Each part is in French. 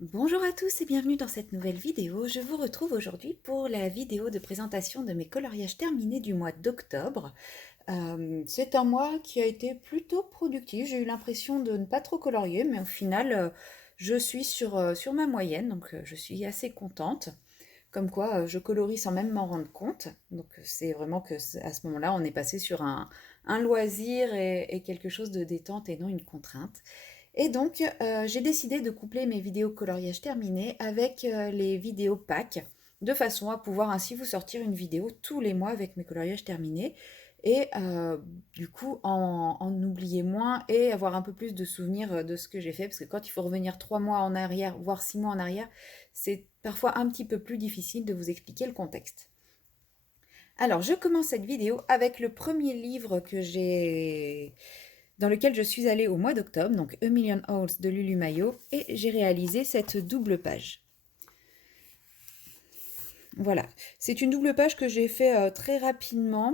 Bonjour à tous et bienvenue dans cette nouvelle vidéo. Je vous retrouve aujourd'hui pour la vidéo de présentation de mes coloriages terminés du mois d'octobre. C'est un mois qui a été plutôt productif. J'ai eu l'impression de ne pas trop colorier, mais au final, je suis sur ma moyenne, donc je suis assez contente. Comme quoi, je colorie sans même m'en rendre compte. Donc c'est vraiment que à ce moment-là, on est passé sur un loisir et quelque chose de détente et non une contrainte. Et donc, j'ai décidé de coupler mes vidéos coloriage terminées avec les vidéos packs, de façon à pouvoir ainsi vous sortir une vidéo tous les mois avec mes coloriages terminés, et du coup en oublier moins et avoir un peu plus de souvenirs de ce que j'ai fait, parce que quand il faut revenir 3 mois en arrière, voire 6 mois en arrière, c'est parfois un petit peu plus difficile de vous expliquer le contexte. Alors, je commence cette vidéo avec le premier livre dans lequel je suis allée au mois d'octobre, donc A Million Holes de Lulu Maillot, et j'ai réalisé cette double page. Voilà, c'est une double page que j'ai fait très rapidement.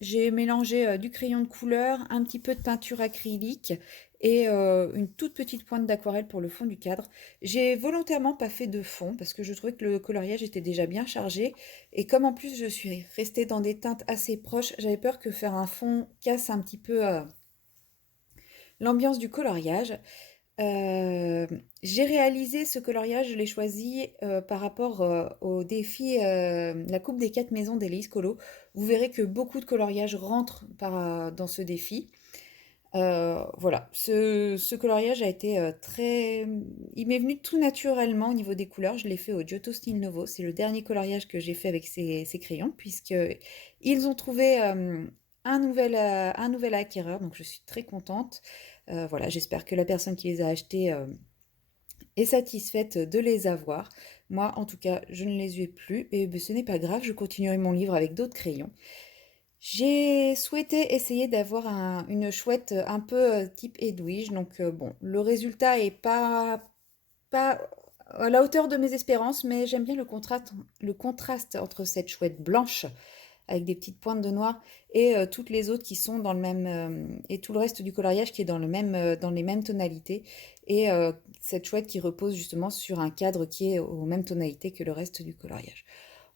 J'ai mélangé du crayon de couleur, un petit peu de peinture acrylique et une toute petite pointe d'aquarelle pour le fond du cadre. J'ai volontairement pas fait de fond parce que je trouvais que le coloriage était déjà bien chargé, et comme en plus je suis restée dans des teintes assez proches, j'avais peur que faire un fond casse un petit peu l'ambiance du coloriage. Euh, j'ai réalisé ce coloriage, je l'ai choisi par rapport au défi La Coupe des 4 maisons d'Élise Colo. Vous verrez que beaucoup de coloriages rentrent dans ce défi. Voilà, ce coloriage a été très... Il m'est venu tout naturellement au niveau des couleurs. Je l'ai fait au Giotto Stile Novo. C'est le dernier coloriage que j'ai fait avec ces crayons, puisque ils ont trouvé un nouvel acquéreur, donc je suis très contente. Voilà, j'espère que la personne qui les a achetés est satisfaite de les avoir. Moi, en tout cas, je ne les ai plus, et ben, ce n'est pas grave, je continuerai mon livre avec d'autres crayons. J'ai souhaité essayer d'avoir une chouette un peu type Edwige, donc bon, le résultat est pas à la hauteur de mes espérances, mais j'aime bien le contraste entre cette chouette blanche avec des petites pointes de noir et toutes les autres qui sont dans le même et tout le reste du coloriage qui est dans le même dans les mêmes tonalités, et cette chouette qui repose justement sur un cadre qui est aux mêmes tonalités que le reste du coloriage.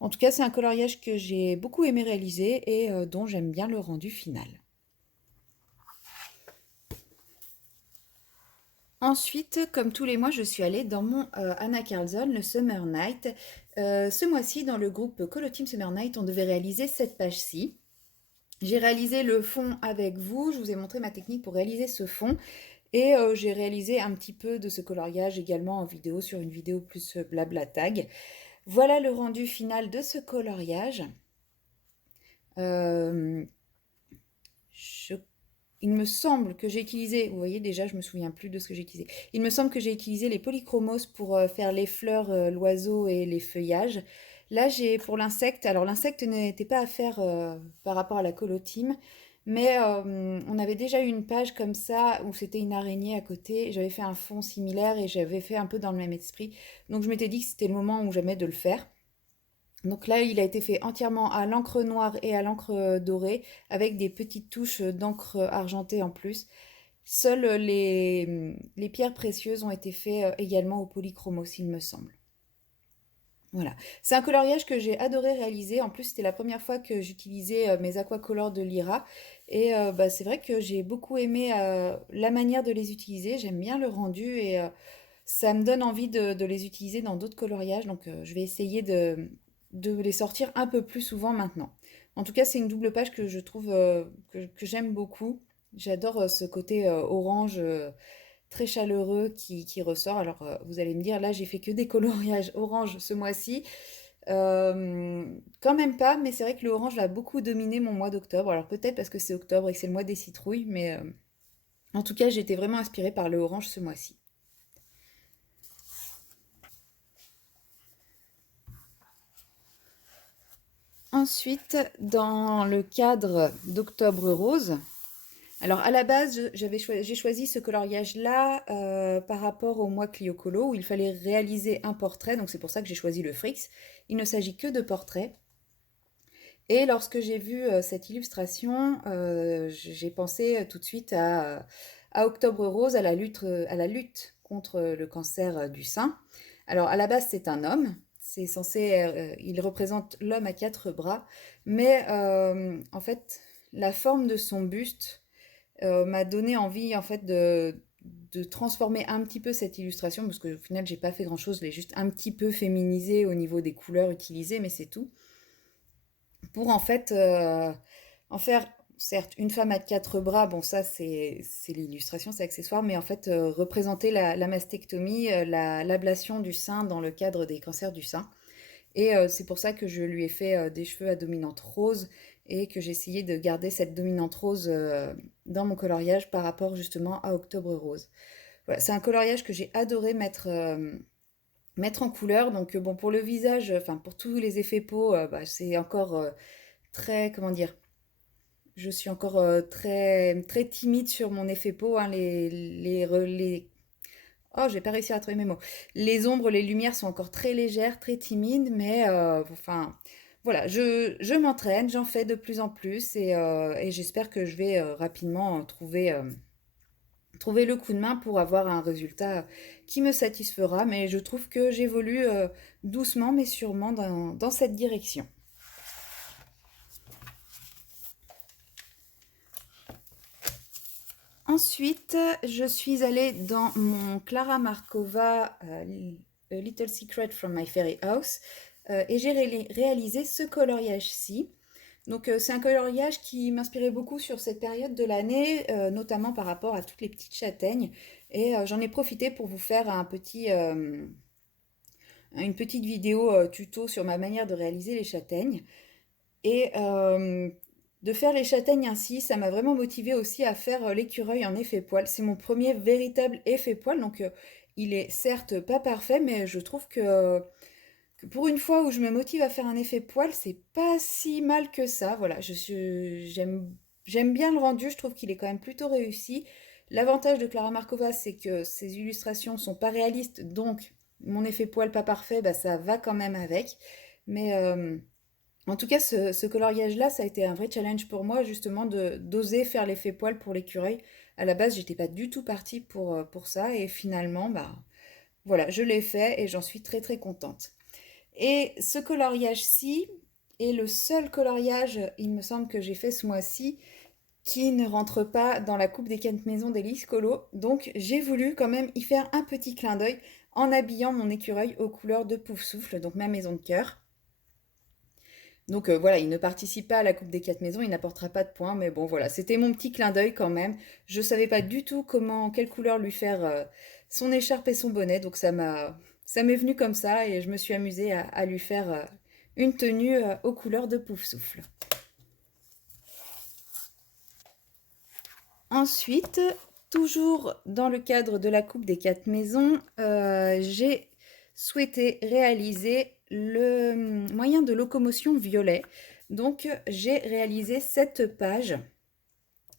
En tout cas, c'est un coloriage que j'ai beaucoup aimé réaliser et dont j'aime bien le rendu final. Ensuite, comme tous les mois, je suis allée dans mon Anna Carlson, le Summer Night. Ce mois-ci, dans le groupe Colo Team Summer Night, on devait réaliser cette page-ci. J'ai réalisé le fond avec vous, je vous ai montré ma technique pour réaliser ce fond, et j'ai réalisé un petit peu de ce coloriage également en vidéo sur une vidéo plus blabla tag. Voilà le rendu final de ce coloriage. Euh, je- Il me semble que j'ai utilisé, vous voyez déjà je me souviens plus de ce que j'ai utilisé. Il me semble que j'ai utilisé les polychromos pour faire les fleurs, l'oiseau et les feuillages. Là j'ai pour l'insecte, alors l'insecte n'était pas à faire par rapport à la colotime, mais on avait déjà eu une page comme ça où c'était une araignée à côté. J'avais fait un fond similaire et j'avais fait un peu dans le même esprit. Donc je m'étais dit que c'était le moment où jamais de le faire. Donc là, il a été fait entièrement à l'encre noire et à l'encre dorée, avec des petites touches d'encre argentée en plus. Seules les pierres précieuses ont été faites également au polychromos, il me semble. Voilà. C'est un coloriage que j'ai adoré réaliser. En plus, c'était la première fois que j'utilisais mes aquacolors de Lyra. Et bah, c'est vrai que j'ai beaucoup aimé la manière de les utiliser. J'aime bien le rendu, et ça me donne envie de les utiliser dans d'autres coloriages. Donc, je vais essayer de les sortir un peu plus souvent maintenant. En tout cas, c'est une double page que je trouve que j'aime beaucoup. J'adore ce côté orange très chaleureux qui ressort. Alors, vous allez me dire, là, j'ai fait que des coloriages orange ce mois-ci. Quand même pas, mais c'est vrai que le orange va beaucoup dominer mon mois d'octobre. Alors, peut-être parce que c'est octobre et que c'est le mois des citrouilles, mais en tout cas, j'ai été vraiment inspirée par le orange ce mois-ci. Ensuite, dans le cadre d'Octobre Rose, alors à la base, j'ai choisi ce coloriage-là par rapport au mois Clio Colo où il fallait réaliser un portrait, donc c'est pour ça que j'ai choisi le Frix. Il ne s'agit que de portraits. Et lorsque j'ai vu cette illustration, j'ai pensé tout de suite à Octobre Rose, à la lutte contre le cancer du sein. Alors à la base c'est un homme, c'est censé, il représente l'homme à quatre bras, mais en fait la forme de son buste m'a donné envie en fait de transformer un petit peu cette illustration, parce qu'au final j'ai pas fait grand-chose, je l'ai juste un petit peu féminisé au niveau des couleurs utilisées, mais c'est tout. Pour en fait en faire, certes, une femme à quatre bras, bon ça c'est l'illustration, c'est accessoire, mais en fait représenter la mastectomie, l'ablation du sein dans le cadre des cancers du sein. Et c'est pour ça que je lui ai fait des cheveux à dominante rose et que j'ai essayé de garder cette dominante rose dans mon coloriage par rapport justement à Octobre Rose. Voilà, c'est un coloriage que j'ai adoré mettre en couleur. Donc bon, pour le visage, enfin pour tous les effets peau, bah, c'est encore très, comment dire, je suis encore très timide sur mon effet peau, hein, oh, j'ai pas réussi à trouver mes mots. Les ombres, les lumières sont encore très légères, très timides, mais enfin, voilà, je m'entraîne, j'en fais de plus en plus et j'espère que je vais rapidement trouver le coup de main pour avoir un résultat qui me satisfera, mais je trouve que j'évolue doucement mais sûrement dans cette direction. Ensuite, je suis allée dans mon Clara Markova A Little Secret from My Fairy House et j'ai réalisé ce coloriage-ci. Donc c'est un coloriage qui m'inspirait beaucoup sur cette période de l'année, notamment par rapport à toutes les petites châtaignes. Et j'en ai profité pour vous faire une petite vidéo tuto sur ma manière de réaliser les châtaignes. Et de faire les châtaignes ainsi, ça m'a vraiment motivée aussi à faire l'écureuil en effet poil. C'est mon premier véritable effet poil, donc il est certes pas parfait, mais je trouve que pour une fois où je me motive à faire un effet poil, c'est pas si mal que ça. Voilà, j'aime bien le rendu, je trouve qu'il est quand même plutôt réussi. L'avantage de Clara Markova, c'est que ses illustrations sont pas réalistes, donc mon effet poil pas parfait, bah, ça va quand même avec. Mais en tout cas, ce coloriage-là, ça a été un vrai challenge pour moi, justement, d'oser faire l'effet poil pour l'écureuil. À la base, j'étais pas du tout partie pour ça, et finalement, bah, voilà, je l'ai fait et j'en suis très très contente. Et ce coloriage-ci est le seul coloriage, il me semble, que j'ai fait ce mois-ci, qui ne rentre pas dans la coupe des 4 maisons d'Élise Colo. Donc j'ai voulu quand même y faire un petit clin d'œil en habillant mon écureuil aux couleurs de Pouf Souffle, donc ma maison de cœur. Donc voilà, il ne participe pas à la Coupe des 4 maisons, il n'apportera pas de points, mais bon voilà, c'était mon petit clin d'œil quand même. Je ne savais pas du tout quelle couleur lui faire son écharpe et son bonnet, donc ça m'est venu comme ça et je me suis amusée à lui faire une tenue aux couleurs de Pouf Souffle. Ensuite, toujours dans le cadre de la Coupe des 4 maisons, j'ai souhaité réaliser le moyen de locomotion violet. Donc, j'ai réalisé cette page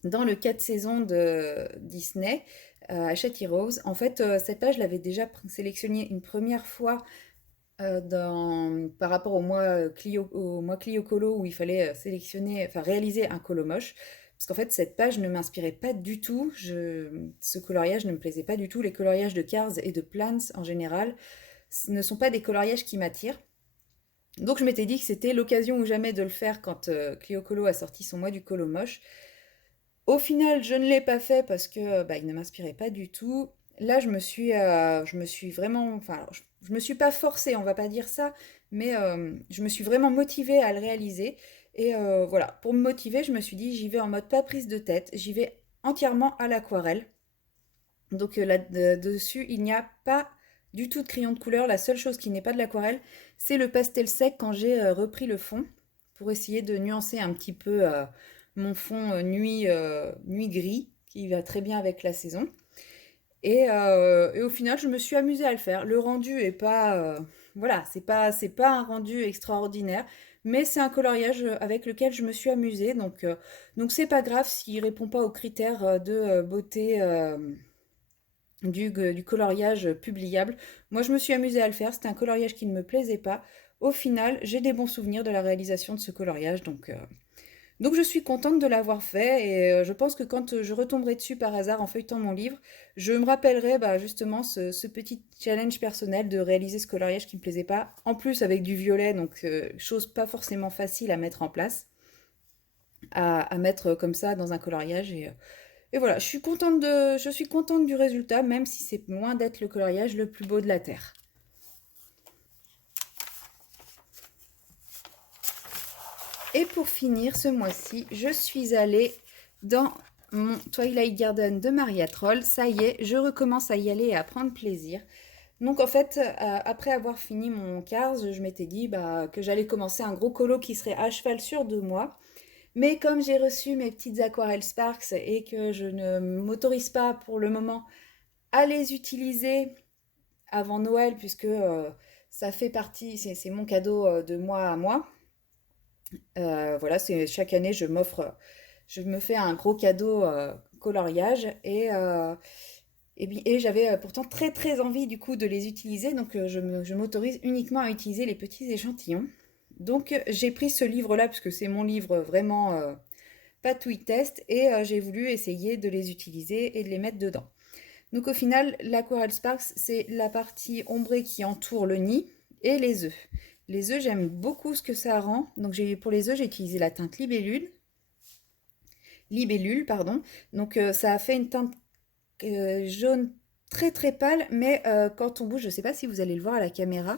dans le 4 saisons de Disney à Chatty Rose. En fait, cette page, je l'avais déjà sélectionnée une première fois par rapport au mois Clio Colo où il fallait sélectionner, enfin réaliser un colo moche. Parce qu'en fait, cette page ne m'inspirait pas du tout. Ce coloriage ne me plaisait pas du tout. Les coloriages de Cars et de Plants en général ne sont pas des coloriages qui m'attirent. Donc je m'étais dit que c'était l'occasion ou jamais de le faire quand Clio Colo a sorti son mois du colo moche. Au final, je ne l'ai pas fait parce que bah, il ne m'inspirait pas du tout. Là, je me suis vraiment, enfin, je me suis pas forcée, on va pas dire ça, mais je me suis vraiment motivée à le réaliser. Et voilà, pour me motiver, je me suis dit, j'y vais en mode pas prise de tête, j'y vais entièrement à l'aquarelle. Donc là-dessus, il n'y a pas du tout de crayon de couleur. La seule chose qui n'est pas de l'aquarelle, c'est le pastel sec quand j'ai repris le fond pour essayer de nuancer un petit peu mon fond nuit gris qui va très bien avec la saison. Et au final, je me suis amusée à le faire. Le rendu est pas, voilà, c'est pas un rendu extraordinaire, mais c'est un coloriage avec lequel je me suis amusée. Donc c'est pas grave s'il répond pas aux critères de beauté du coloriage publiable. Moi, je me suis amusée à le faire. C'était un coloriage qui ne me plaisait pas. Au final, j'ai des bons souvenirs de la réalisation de ce coloriage, Donc je suis contente de l'avoir fait et je pense que quand je retomberai dessus par hasard en feuilletant mon livre, je me rappellerai bah, justement ce petit challenge personnel de réaliser ce coloriage qui me plaisait pas. En plus avec du violet, donc chose pas forcément facile à mettre en place, à mettre comme ça dans un coloriage. Et voilà, je suis contente du résultat, même si c'est loin d'être le coloriage le plus beau de la Terre. Et pour finir, ce mois-ci, je suis allée dans mon Twilight Garden de Maria Troll. Ça y est, je recommence à y aller et à prendre plaisir. Donc en fait, après avoir fini mon Cars, je m'étais dit bah, que j'allais commencer un gros colo qui serait à cheval sur 2 mois. Mais comme j'ai reçu mes petites aquarelles Sparks et que je ne m'autorise pas pour le moment à les utiliser avant Noël, puisque ça fait partie, c'est mon cadeau de mois à moi. Voilà, c'est chaque année, je me fais un gros cadeau coloriage et j'avais pourtant très très envie du coup de les utiliser, donc je m'autorise uniquement à utiliser les petits échantillons. Donc j'ai pris ce livre-là parce que c'est mon livre vraiment patouille test et j'ai voulu essayer de les utiliser et de les mettre dedans. Donc au final, l'Aquarelle Sparks, c'est la partie ombrée qui entoure le nid et les œufs. Les œufs, j'aime beaucoup ce que ça rend. Donc pour les œufs, j'ai utilisé la teinte libellule, pardon. Donc ça a fait une teinte jaune très très pâle, mais quand on bouge, je ne sais pas si vous allez le voir à la caméra.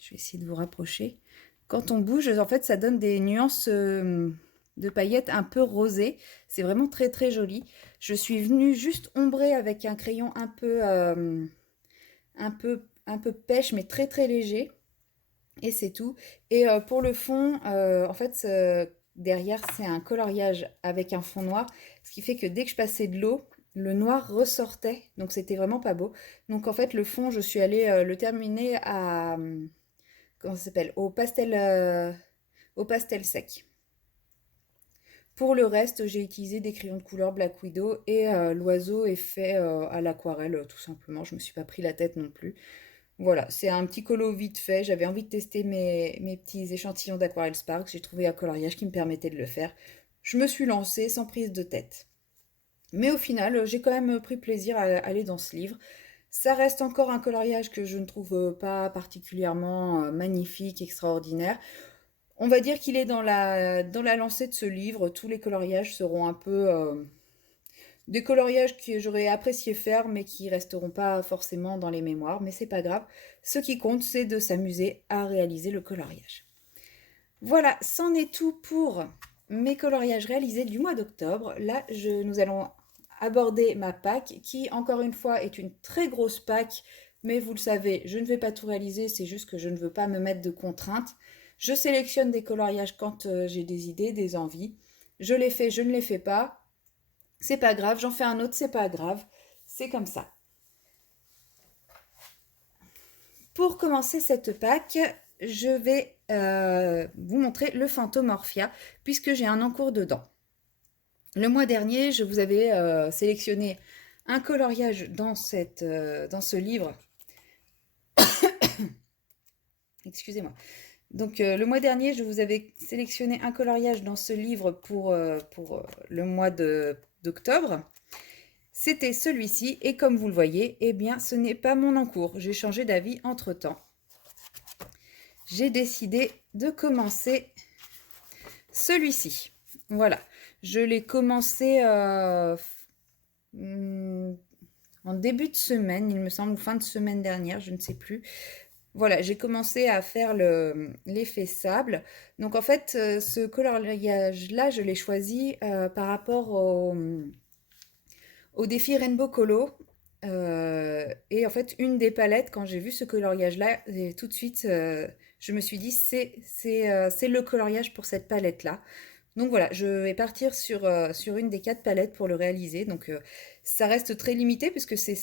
Je vais essayer de vous rapprocher. Quand on bouge, en fait, ça donne des nuances de paillettes un peu rosées. C'est vraiment très très joli. Je suis venue juste ombrer avec un crayon un peu pêche, mais très très léger. Et c'est tout. Et pour le fond, en fait, derrière, c'est un coloriage avec un fond noir. Ce qui fait que dès que je passais de l'eau, le noir ressortait. Donc c'était vraiment pas beau. Donc en fait, le fond, je suis allée le terminer à... comment ça s'appelle? Au pastel sec. Pour le reste, j'ai utilisé des crayons de couleur Black Widow et l'oiseau est fait à l'aquarelle, tout simplement. Je me suis pas pris la tête non plus. Voilà, c'est un petit colo vite fait. J'avais envie de tester mes petits échantillons d'aquarelle Sparks. J'ai trouvé un coloriage qui me permettait de le faire. Je me suis lancée sans prise de tête. Mais au final, j'ai quand même pris plaisir à aller dans ce livre. Ça reste encore un coloriage que je ne trouve pas particulièrement magnifique, extraordinaire. On va dire qu'il est dans la lancée de ce livre. Tous les coloriages seront un peu des coloriages que j'aurais apprécié faire, mais qui resteront pas forcément dans les mémoires. Mais c'est pas grave. Ce qui compte, c'est de s'amuser à réaliser le coloriage. Voilà, c'en est tout pour mes coloriages réalisés du mois d'octobre. Là, nous allons aborder ma pack, qui encore une fois est une très grosse pack. Mais vous le savez, je ne vais pas tout réaliser, c'est juste que je ne veux pas me mettre de contraintes. Je sélectionne des coloriages quand j'ai des idées, des envies. Je les fais, je ne les fais pas. C'est pas grave, j'en fais un autre, c'est pas grave. C'est comme ça. Pour commencer cette pack, je vais vous montrer le Phantomorphia, puisque j'ai un encours dedans. Le mois dernier, je vous avais sélectionné un coloriage dans ce livre. Excusez-moi. Donc le mois dernier, je vous avais sélectionné un coloriage dans ce livre pour le mois d'octobre. C'était celui-ci et comme vous le voyez, eh bien ce n'est pas mon encours. J'ai changé d'avis entre-temps. J'ai décidé de commencer celui-ci. Voilà. Je l'ai commencé en début de semaine, il me semble, ou fin de semaine dernière, je ne sais plus. Voilà, j'ai commencé à faire l'effet sable. Donc en fait, ce coloriage-là, je l'ai choisi par rapport au défi Rainbow Colo. Et en fait, une des palettes, quand j'ai vu ce coloriage-là, tout de suite, je me suis dit, c'est le coloriage pour cette palette-là. Donc voilà, je vais partir sur une des 4 palettes pour le réaliser. Donc ça reste très limité puisque ce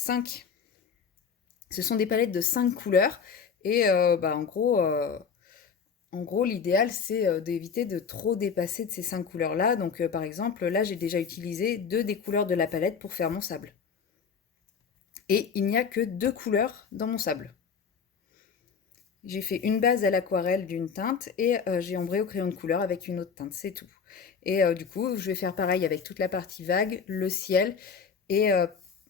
sont des palettes de 5 couleurs. Et bah, en gros, l'idéal, c'est d'éviter de trop dépasser de ces 5 couleurs-là. Donc par exemple, là, j'ai déjà utilisé 2 des couleurs de la palette pour faire mon sable. Et il n'y a que 2 couleurs dans mon sable. J'ai fait une base à l'aquarelle d'une teinte et j'ai ombré au crayon de couleur avec une autre teinte, c'est tout. Et du coup, je vais faire pareil avec toute la partie vague, le ciel. Et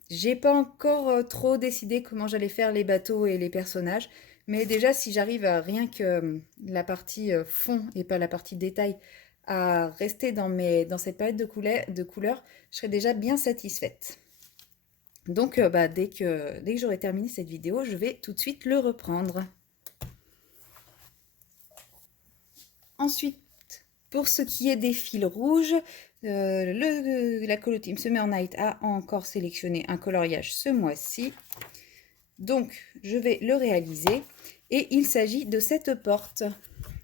j'ai pas encore trop décidé comment j'allais faire les bateaux et les personnages. Mais déjà, si j'arrive à rien que la partie fond et pas la partie détail, à rester dans cette palette de couleurs, je serai déjà bien satisfaite. Donc, bah, dès que j'aurai terminé cette vidéo, je vais tout de suite le reprendre. Ensuite, pour ce qui est des fils rouges, la Colo Team Summer Night a encore sélectionné un coloriage ce mois-ci. Donc, je vais le réaliser. Et il s'agit de cette porte.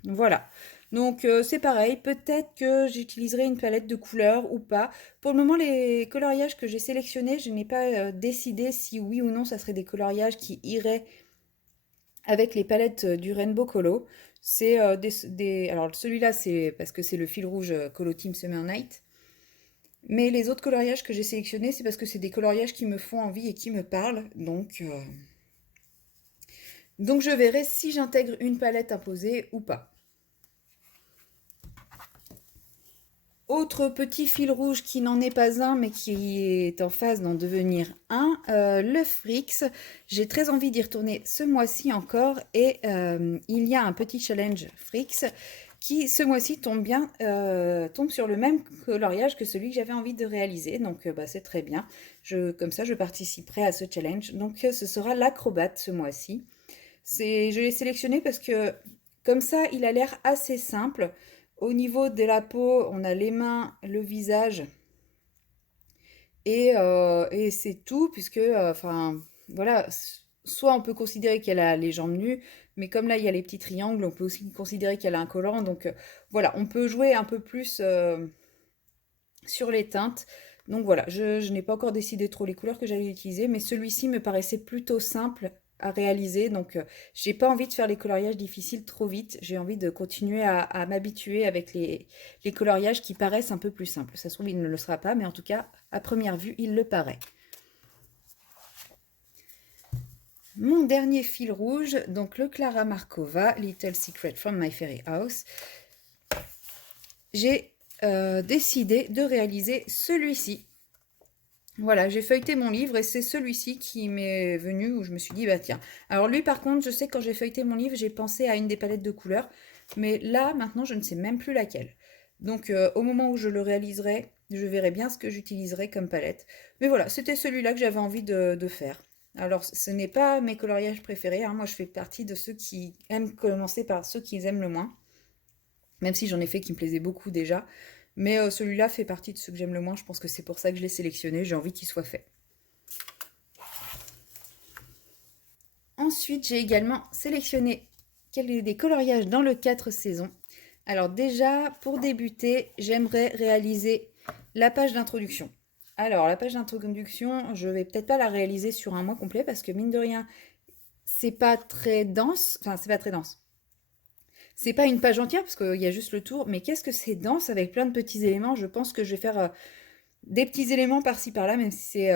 Voilà. Donc, c'est pareil. Peut-être que j'utiliserai une palette de couleurs ou pas. Pour le moment, les coloriages que j'ai sélectionnés, je n'ai pas décidé si oui ou non ça serait des coloriages qui iraient avec les palettes du Rainbow Colo. C'est Alors, celui-là, c'est parce que c'est le fil rouge Colo Team Summer Night. Mais les autres coloriages que j'ai sélectionnés, c'est parce que c'est des coloriages qui me font envie et qui me parlent. Donc je verrai si j'intègre une palette imposée ou pas. Autre petit fil rouge qui n'en est pas un, mais qui est en phase d'en devenir un, le Frix. J'ai très envie d'y retourner ce mois-ci encore et il y a un petit challenge Frix qui ce mois-ci tombe sur le même coloriage que celui que j'avais envie de réaliser. Donc bah, c'est très bien. Comme ça, je participerai à ce challenge. Donc ce sera l'acrobate ce mois-ci. Je l'ai sélectionné parce que comme ça, il a l'air assez simple. Au niveau de la peau, on a les mains, le visage et c'est tout puisque, enfin, voilà, soit on peut considérer qu'elle a les jambes nues, mais comme là il y a les petits triangles, on peut aussi considérer qu'elle a un collant. Donc voilà, on peut jouer un peu plus sur les teintes. Donc voilà, je n'ai pas encore décidé trop les couleurs que j'allais utiliser, mais celui-ci me paraissait plutôt simple à réaliser. Donc j'ai pas envie de faire les coloriages difficiles trop vite. J'ai envie de continuer à m'habituer avec les coloriages qui paraissent un peu plus simples. Ça se trouve, il ne le sera pas, mais en tout cas, à première vue, il le paraît. Mon dernier fil rouge, donc le Clara Markova, Little Secret from My Fairy House. J'ai décidé de réaliser celui-ci. Voilà, j'ai feuilleté mon livre et c'est celui-ci qui m'est venu où je me suis dit, bah tiens. Alors lui, par contre, je sais que quand j'ai feuilleté mon livre, j'ai pensé à une des palettes de couleurs. Mais là, maintenant, je ne sais même plus laquelle. Donc, au moment où je le réaliserai, je verrai bien ce que j'utiliserai comme palette. Mais voilà, c'était celui-là que j'avais envie de faire. Alors, ce n'est pas mes coloriages préférés, hein. Moi, je fais partie de ceux qui aiment commencer par ceux qu'ils aiment le moins. Même si j'en ai fait qui me plaisaient beaucoup déjà. Mais celui-là fait partie de ceux que j'aime le moins. Je pense que c'est pour ça que je l'ai sélectionné. J'ai envie qu'il soit fait. Ensuite, j'ai également sélectionné des coloriages dans le 4 saisons. Alors déjà, pour débuter, j'aimerais réaliser la page d'introduction. Alors, la page d'introduction, je vais peut-être pas la réaliser sur un mois complet parce que mine de rien, c'est pas très dense. Enfin, c'est pas très dense. C'est pas une page entière parce qu'il y a juste le tour, mais qu'est-ce que c'est dense avec plein de petits éléments. Je pense que je vais faire des petits éléments par-ci par-là, même si c'est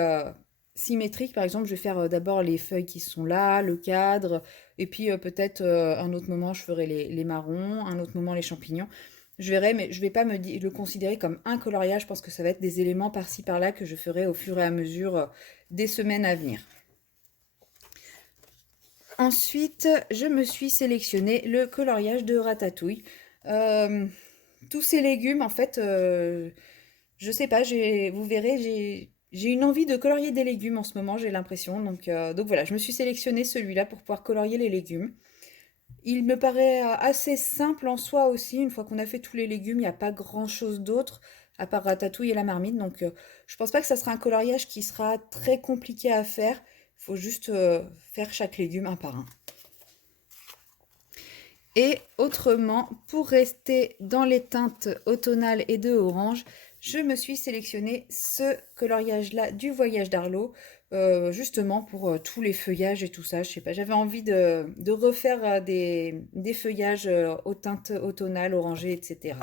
symétrique. Par exemple, je vais faire d'abord les feuilles qui sont là, le cadre, et puis peut-être un autre moment, je ferai les marrons, un autre moment, les champignons. Je verrai, mais je vais pas le considérer comme un coloriage. Je pense que ça va être des éléments par-ci par-là que je ferai au fur et à mesure des semaines à venir. Ensuite, je me suis sélectionné le coloriage de Ratatouille. Tous ces légumes, en fait, je sais pas, vous verrez, j'ai une envie de colorier des légumes en ce moment, j'ai l'impression. Donc voilà, je me suis sélectionné celui-là pour pouvoir colorier les légumes. Il me paraît assez simple en soi aussi. Une fois qu'on a fait tous les légumes, il n'y a pas grand-chose d'autre à part Ratatouille et la marmite. Donc je pense pas que ça sera un coloriage qui sera très compliqué à faire. Il faut juste faire chaque légume un par un. Et autrement, pour rester dans les teintes automnales et de orange, je me suis sélectionné ce coloriage-là du Voyage d'Arlo, justement pour tous les feuillages et tout ça. Je sais pas, j'avais envie de refaire des feuillages aux teintes automnales, orangées, etc.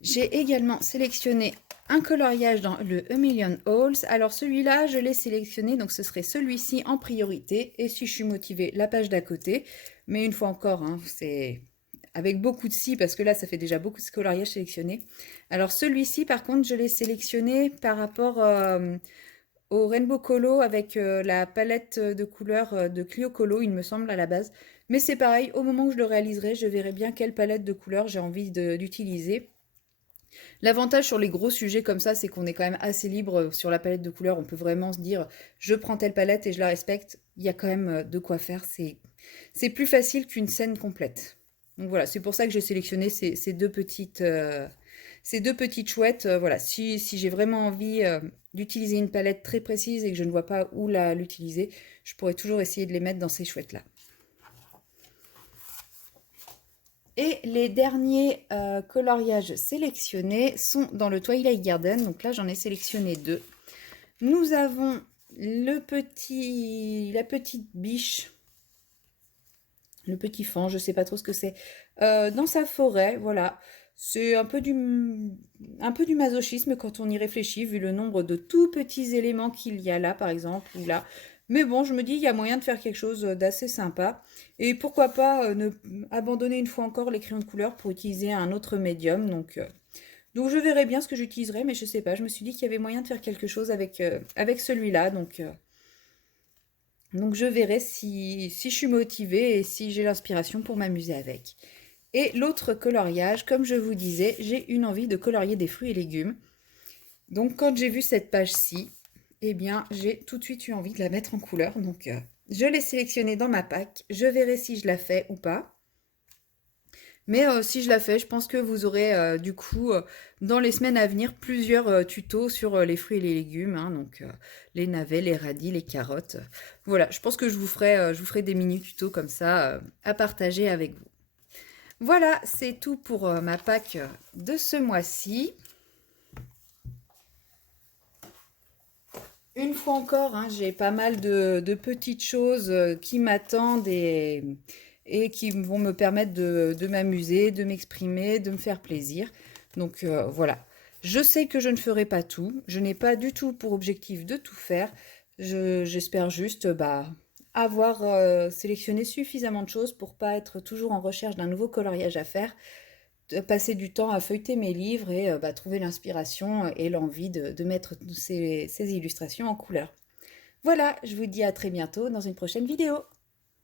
J'ai également sélectionné un coloriage dans le A Million Halls. Alors celui-là, je l'ai sélectionné, donc ce serait celui-ci en priorité. Et si je suis motivée, la page d'à côté. Mais une fois encore, hein, c'est avec beaucoup de si, parce que là, ça fait déjà beaucoup de coloriages sélectionnés. Alors celui-ci, par contre, je l'ai sélectionné par rapport au Rainbow Colo avec la palette de couleurs de Clio Colo, il me semble, à la base. Mais c'est pareil, au moment où je le réaliserai, je verrai bien quelle palette de couleurs j'ai envie d'utiliser. L'avantage sur les gros sujets comme ça, c'est qu'on est quand même assez libre sur la palette de couleurs. On peut vraiment se dire, je prends telle palette et je la respecte. Il y a quand même de quoi faire. C'est plus facile qu'une scène complète. Donc voilà, c'est pour ça que j'ai sélectionné ces deux petites chouettes. Voilà, si j'ai vraiment envie d'utiliser une palette très précise et que je ne vois pas où l'utiliser, je pourrais toujours essayer de les mettre dans ces chouettes-là. Et les derniers coloriages sélectionnés sont dans le Twilight Garden. Donc là, j'en ai sélectionné deux. Nous avons la petite biche, le petit fan, je ne sais pas trop ce que c'est, dans sa forêt. Voilà. C'est un peu du masochisme quand on y réfléchit, vu le nombre de tout petits éléments qu'il y a là, par exemple, ou là. Mais bon, je me dis, il y a moyen de faire quelque chose d'assez sympa. Et pourquoi pas ne abandonner une fois encore les crayons de couleur pour utiliser un autre médium. Donc je verrai bien ce que j'utiliserai, mais je sais pas. Je me suis dit qu'il y avait moyen de faire quelque chose avec celui-là. Donc je verrai si je suis motivée et si j'ai l'inspiration pour m'amuser avec. Et l'autre coloriage, comme je vous disais, j'ai une envie de colorier des fruits et légumes. Donc quand j'ai vu cette page-ci, eh bien j'ai tout de suite eu envie de la mettre en couleur. Donc je l'ai sélectionnée dans ma pack. Je verrai si je la fais ou pas. Mais si je la fais, je pense que vous aurez du coup dans les semaines à venir plusieurs tutos sur les fruits et les légumes, hein, donc les navets, les radis, les carottes. Voilà, je pense que je vous ferai des mini tutos comme ça à partager avec vous. Voilà, c'est tout pour ma pack de ce mois-ci. Une fois encore, hein, j'ai pas mal de petites choses qui m'attendent et qui vont me permettre de m'amuser, de m'exprimer, de me faire plaisir. Donc voilà. Je sais que je ne ferai pas tout. Je n'ai pas du tout pour objectif de tout faire. J'espère juste avoir sélectionné suffisamment de choses pour pas être toujours en recherche d'un nouveau coloriage à faire, de passer du temps à feuilleter mes livres et trouver l'inspiration et l'envie de mettre ces illustrations en couleur. Voilà, je vous dis à très bientôt dans une prochaine vidéo.